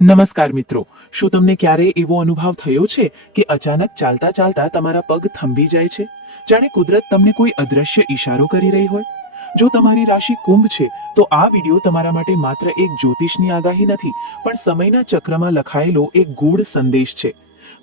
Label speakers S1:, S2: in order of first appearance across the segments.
S1: નમસ્કાર મિત્રો. શું તમને ક્યારેય એવો અનુભવ થયો છે કે અચાનક ચાલતા ચાલતા તમારા પગ થંભી જાય છે? જાણે કુદરત તમને કોઈ અદ્રશ્ય ઈશારો કરી રહી હોય? જો તમારી રાશિ કુંભ છે, તો આ વિડિયો તમારા માટે માત્ર એક જ્યોતિષની આગાહી નથી, પણ સમયના ચક્રમાં લખાયેલો એક ગૂઢ સંદેશ છે.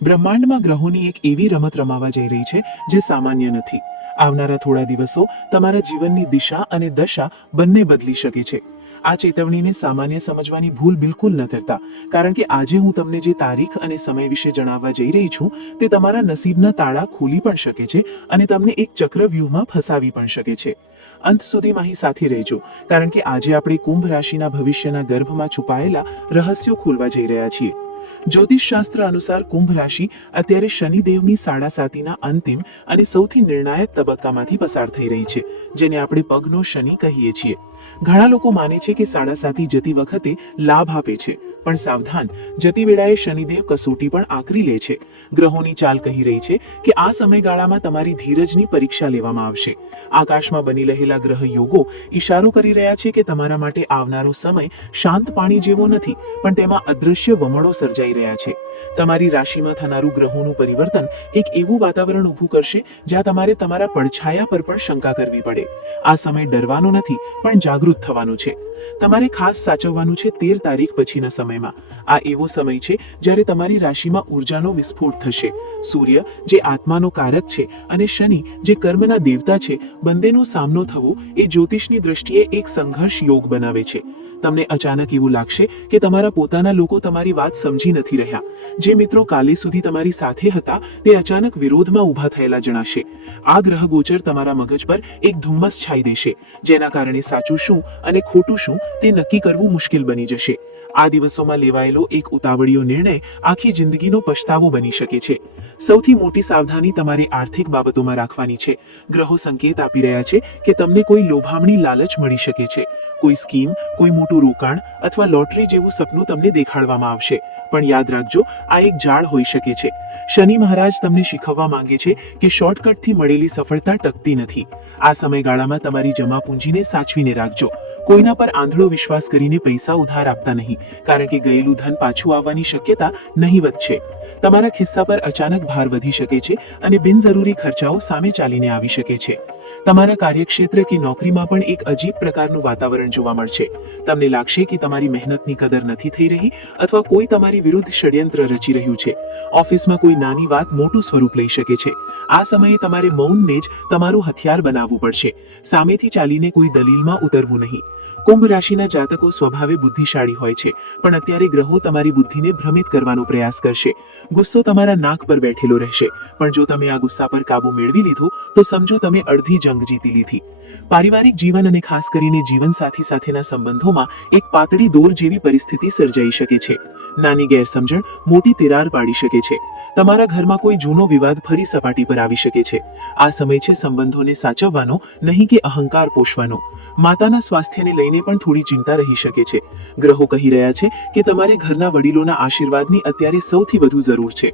S1: બ્રહ્માંડમાં ગ્રહોની એક એવી રમત રમાવા જઈ રહી છે, જે સામાન્ય નથી. આવનારા થોડા દિવસો તમારા જીવનની દિશા અને દશા બંને બદલી શકે છે. આ ચેતવણીને સામાન્ય સમજવાની ભૂલ બિલકુલ ન કરતા કારણ કે આજે હું તમને જે તારીખ અને સમય વિશે જણાવવા જઈ રહી છું, તે તમારા નસીબના તાળા ખોલી પણ શકે છે અને તમને એક ચક્રવ્યૂહમાં ફસાવી પણ શકે છે. અંત સુધી માહી સાથે રહેજો, કારણ કે આજે આપણે કુંભ રાશિના ભવિષ્યના ગર્ભમાં છુપાયેલા રહસ્યો ખોલવા જઈ રહ્યા છીએ. જ્યોતિષ શાસ્ત્ર અનુસાર કુંભ રાશિ અત્યારે શનિદેવની સાડા સાતીના અંતિમ અને સૌથી નિર્ણાયક તબક્કામાંથી પસાર થઈ રહી છે, જેને આપણે પગનો શનિ કહીએ છીએ. ઘણા લોકો માને છે કે સાડા સાતી જતી વખતે લાભ આપે છે પણ સાવધાન. જતી વેળાએ શનિદેવ કસોટી પણ આકરી લે છે. ગ્રહોની ચાલ કહી રહી છે કે આ સમયગાળામાં તમારી ધીરજની પરીક્ષા લેવામાં આવશે. આકાશમાં બની રહેલા ગ્રહ યોગો ઈશારો કરી રહ્યા છે કે તમારા માટે આવનારો સમય શાંત પાણી જેવો નથી, પણ તેમાં અદૃશ્ય વમણો સર્જાઈ રહ્યા છે. તમારી રાશિમાં થનારું ગ્રહોનું પરિવર્તન એક એવું વાતાવરણ ઊભું કરશે જ્યાં તમારે તમારા પડછાયા પર પણ શંકા કરવી પડે. આ સમય ડરવાનો નથી, પણ જાગૃત થવાનો છે. તમારે ખાસ સાચવવાનું છે તેર તારીખ પછીના સમયમાં. આ એવો સમય છે જ્યારે તમારી રાશિમાં ઉર્જાનો વિસ્ફોટ થશે. સૂર્ય, જે આત્માનો કારક છે, અને શનિ, જે કર્મના દેવતા છે, બંનેનો સામનો થવો એ જ્યોતિષની દ્રષ્ટિએ એક સંઘર્ષ યોગ બનાવે છે. તમને અચાનક એવું લાગશે કે તમારા પોતાના લોકો તમારી વાત સમજી નથી રહ્યા. જે મિત્રો કાલે સુધી તમારી સાથે હતા, તે અચાનક વિરોધમાં ઊભા થયેલા જણાશે. આ ગ્રહ ગોચર તમારા મગજ પર એક ધુમ્મસ છાઈ દેશે, જેના કારણે સાચું શું અને ખોટું શું તે નક્કી કરવું મુશ્કેલ બની જશે. આ દિવસોમાં લેવાયેલો એક ઉતાવળિયો નિર્ણય આખી જિંદગીનો પછતાવો બની શકે છે. સૌથી મોટી સાવધાની તમારે આર્થિક બાબતોમાં રાખવાની છે. ગ્રહો સંકેત આપી રહ્યા છે કે તમને કોઈ લોભામણી લાલચ મળી શકે છે. કોઈ સ્કીમ, કોઈ મોટું રોકાણ અથવા લોટરી જેવું સપનું તમને દેખાડવામાં આવશે. પણ યાદ રાખજો, આ એક જાળ હોઈ શકે છે. શનિ મહારાજ તમને શીખવવા માંગે છે કે શોર્ટકટથી મળેલી સફળતા ટકતી નથી. આ સમયગાળામાં તમારી જમા પૂંજીને સાચવીને રાખજો. કોઈના પર આંધળો વિશ્વાસ કરીને પૈસા ઉધાર આપતા નહીં, કારણ કે ગયેલું ધન પાછું આવવાની શક્યતા નહીવત છે. તમારા ખિસ્સા પર અચાનક ભાર વધી શકે છે અને બિનજરૂરી ખર્ચાઓ સામે ચાલીને આવી શકે છે. તમારા કાર્યક્ષેત્ર કે નોકરીમાં પણ એક અજીબ પ્રકારનું વાતાવરણ જોવા મળશે. તમને લાગશે કે તમારી મહેનતની કદર નથી થઈ રહી અથવા કોઈ તમારી વિરુદ્ધ ષડયંત્ર રચી રહ્યું છે. ઓફિસમાં કોઈ નાની વાત મોટું સ્વરૂપ લઈ શકે છે. આ સમયે તમારે મૌનને જ તમારું હથિયાર બનાવવું પડશે. સામેથી ચાલીને કોઈ દલીલમાં ઉતરવું નહીં. કુંભ રાશિના જાતકો સ્વભાવે બુદ્ધિશાળી હોય છે, પણ અત્યારે ગ્રહો તમારી બુદ્ધિને ભ્રમિત કરવાનો પ્રયાસ કરશે. ગુસ્સો તમારા નાક પર બેઠેલો રહેશે. પણ જો તમે આ ગુસ્સા પર કાબુ મેળવી લીધો, તો સમજો તમે અડધી જંગ જીતી લીધી. પારિવારિક જીવન અને ખાસ કરીને જીવનસાથી સાથેના સંબંધોમાં એક પાતળી દોર જેવી પરિસ્થિતિ સર્જાઈ શકે છે. નાની ગેરસમજણ મોટી તિરાર પાડી શકે છે. તમારા ઘરમાં કોઈ જૂનો વિવાદ ફરી સપાટી પર આવી શકે છે. આ સમય છે સંબંધોને સાચવવાનો, નહીં કે અહંકાર પોષવાનો. માતાના સ્વાસ્થ્યને લઈને પણ થોડી ચિંતા રહી શકે છે. ગ્રહો કહી રહ્યા છે કે તમારે ઘરના વડીલોના આશીર્વાદની અત્યારે સૌથી વધુ જરૂર છે.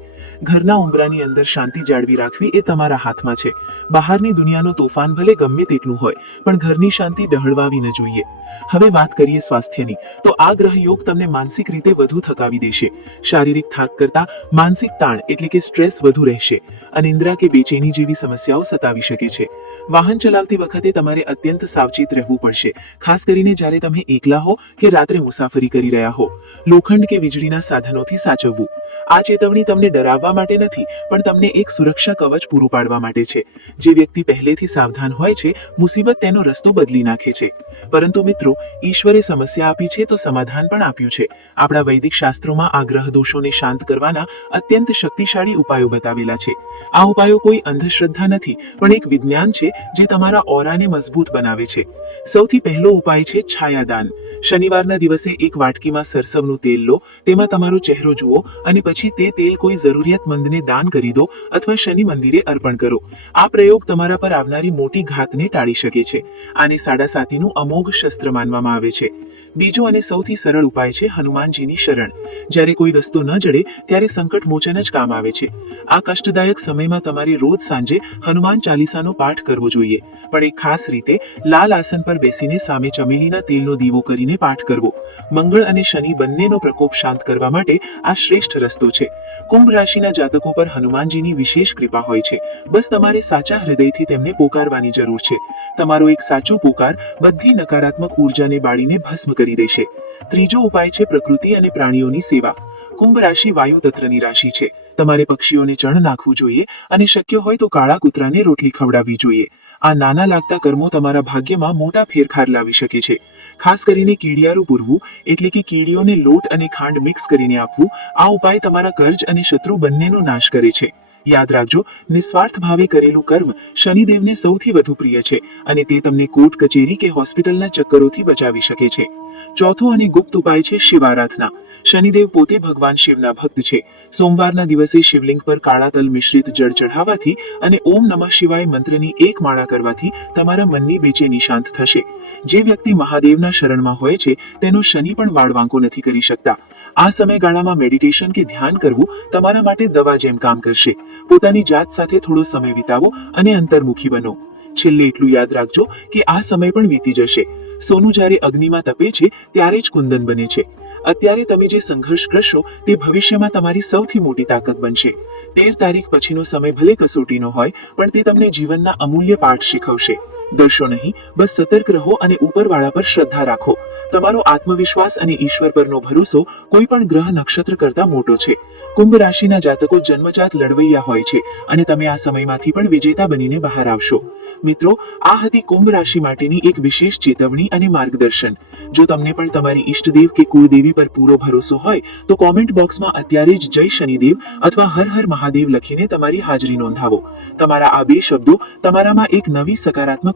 S1: ઘરના ઉંબરાની અંદર શાંતિ જાળવી રાખવી એ તમારા હાથમાં છે. બહારની દુનિયાનો તોફાન ભલે ગમે તેટલું હોય, પણ ઘરની શાંતિ ડહળવાવી ન જોઈએ. હવે વાત કરીએ સ્વાસ્થ્યની. તો આ ગ્રહ યોગ તમને માનસિક રીતે વધુ થકાવી દેશે. શારીરિક થાક કરતા માનસિક તાણ એટલે કે સ્ટ્રેસ વધુ રહેશે અનિંદ્રા કે બેચેની જેવી સમસ્યાઓ સતાવી શકે છે. વાહન ચલાવતી વખતે તમારે અત્યંત સાવચેત રહેવું પડશે, ખાસ કરીને જ્યારે તમે એકલા હો કે રાત્રે મુસાફરી કરી રહ્યા હો, લોખંડ કે વીજળીના સાધનોથી સાચવવું. આ ચેતવણી તમને ડરાવવા માટે નથી, પણ તમને એક સુરક્ષા કવચ પૂરું પાડવા માટે છે. જે વ્યક્તિ પહેલેથી સાવધાન હોય છે, મુસીબત તેનો રસ્તો બદલી નાખે છે. પરંતુ મિત્રો, ઈશ્વરે સમસ્યા આપી છે તો સમાધાન પણ આપ્યું છે. આપણા વૈદિક શાસ્ત્રોમાં આ ગ્રહ દોષોને શાંત કરવાના અત્યંત શક્તિશાળી ઉપાયો બતાવેલા છે. આ ઉપાયો કોઈ અંધશ્રદ્ધા નથી, પણ એક વિજ્ઞાન છે જે તમારા ઓરાને મજબૂત બનાવે છે. સૌથી પહેલો ઉપાય છે છાયાદાન. શનિવારના દિવસે એક વાટકીમાં સરસવનું તેલ લો, તેમાં તમારો ચહેરો જુઓ અને પછી તે તેલ કોઈ જરૂરિયાતમંદને દાન કરી દો અથવા શનિ મંદિરે અર્પણ કરો. આ પ્રયોગ તમારા પર આવનારી મોટી ઘાતને ટાળી શકે છે. આને સાડા સાતીનું અમોઘ શસ્ત્ર માનવામાં આવે છે. બીજો અને સૌથી સરળ ઉપાય છે હનુમાનજીની શરણ. જ્યારે કોઈ રસ્તો ન જડે, ત્યારે સંકટ મોચન જ કામ આવે છે. આ કષ્ટદાયક સમયમાં તમારે રોજ સાંજે હનુમાન ચાલીસાનો પાઠ કરવો જોઈએ. પણ એક ખાસ રીતે, લાલ આસન પર બેસીને સામે ચમેલીના તેલનો દીવો કરીને પાઠ કરવો. મંગળ અને શનિ બંનેનો પ્રકોપ શાંત કરવા માટે આ શ્રેષ્ઠ રસ્તો છે. કુંભ રાશિના જાતકો પર હનુમાનજીની વિશેષ કૃપા હોય છે. બસ તમારે સાચા હૃદયથી તેમને પોકારવાની જરૂર છે. તમારો એક સાચો પોકાર બધી નકારાત્મક ઉર્જાને બાળીને ભસ્મ કરી દેશે. ત્રીજો ઉપાય છે પ્રકૃતિ અને પ્રાણીઓની સેવા. કુંભ રાશિ વાયુ રાશિ છે. તમારે પક્ષીઓને ચણ નાખવું જોઈએ અને શક્ય હોય તો કાળા કૂતરાને રોટલી ખવડાવવી જોઈએ. આ નાના લાગતા કર્મો તમારા ભાગ્યમાં મોટા ફેરફાર લાવી શકે છે. ખાસ કરીને કીડિયારું પૂરવું, એટલે કે કીડીઓને લોટ અને ખાંડ મિક્સ કરીને આપવું, આ ઉપાય તમારા કર્જ અને શત્રુ બંનેનો નાશ કરે છે. યાદ રાખજો, નિસ્વાર્થ ભાવે કરેલું કર્મ શનિદેવને સૌથી વધુ પ્રિય છે અને તે તમને કોર્ટ, કચેરી કે હોસ્પિટલના ચક્કરોથી બચાવી શકે છે. ચોથો અને ગુપ્ત ઉપાય છે શિવારાધના. શનિદેવ પોતે ભગવાન શિવના ભક્ત છે. સોમવારના દિવસે શિવલિંગ પર કાળા તલ મિશ્રિત જળ ચઢાવવાથી અને ઓમ નમઃ શિવાય મંત્રની એક માળા કરવાથી તમારા મનની બેચેની શાંત થશે. જે વ્યક્તિ મહાદેવના શરણમાં હોય છે, તેનો શનિ પણ વાળવાંકો નથી કરી શકતા. આ સમયગાળામાં મેડિટેશન કે ધ્યાન કરવું તમારા માટે દવા જેમ કામ કરશે. પોતાની જાત સાથે થોડો સમય વિતાવો અને અંતર્મુખી બનો. છેલ્લે એટલું યાદ રાખજો કે આ સમય પણ વીતી જશે. સોનું જ્યારે અગ્નિમાં તપે છે, ત્યારે જ કુંદન બને છે. અત્યારે તમે જે સંઘર્ષ કરશો, તે ભવિષ્યમાં તમારી સૌથી મોટી તાકાત બનશે. તેર તારીખ પછીનો સમય ભલે કસોટીનો હોય, પણ તે તમને જીવનના અમૂલ્ય પાઠ શીખવશે. ડરશો નહીં. બસ સતર્ક રહો અને ઉપરવાળા પર શ્રદ્ધા રાખો. તમારો આત્મવિશ્વાસ અને ઈશ્વર પરનો ભરોસો કોઈ પણ ગ્રહ નક્ષત્ર કરતા મોટો છે. કુંભ રાશિના જાતકો જન્મજાત લડવૈયા હોય છે અને તમે આ સમયમાંથી પણ વિજેતા બનીને બહાર આવશો. મિત્રો, આ હતી કુંભ રાશિ માટેની એક વિશેષ ચેતવણી અને માર્ગદર્શન. જો તમને પણ તમારી ઈષ્ટદેવ કે કુળદેવી પર પૂરો ભરોસો હોય, તો કોમેન્ટ બોક્સમાં અત્યારે જ જય શનિદેવ અથવા હર હર મહાદેવ લખીને તમારી હાજરી નોંધાવો. તમારા આ બે શબ્દો તમારામાં એક નવી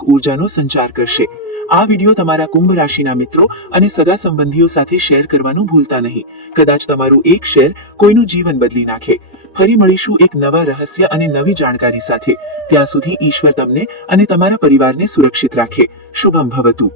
S1: ઉર્જાનો સંચાર કરશે. આ વીડિયો તમારા કુંભ રાશિના મિત્રો અને સગા સંબંધીઓ સાથે શેર કરવાનું ભૂલતા નહીં. કદાચ તમારું એક શેર કોઈનું જીવન બદલી નાખે. ફરી મળીશું એક નવા રહસ્ય અને નવી જાણકારી સાથે. ત્યાં સુધી ઈશ્વર તમને અને તમારા પરિવારને સુરક્ષિત રાખે. શુભમ ભવતુ.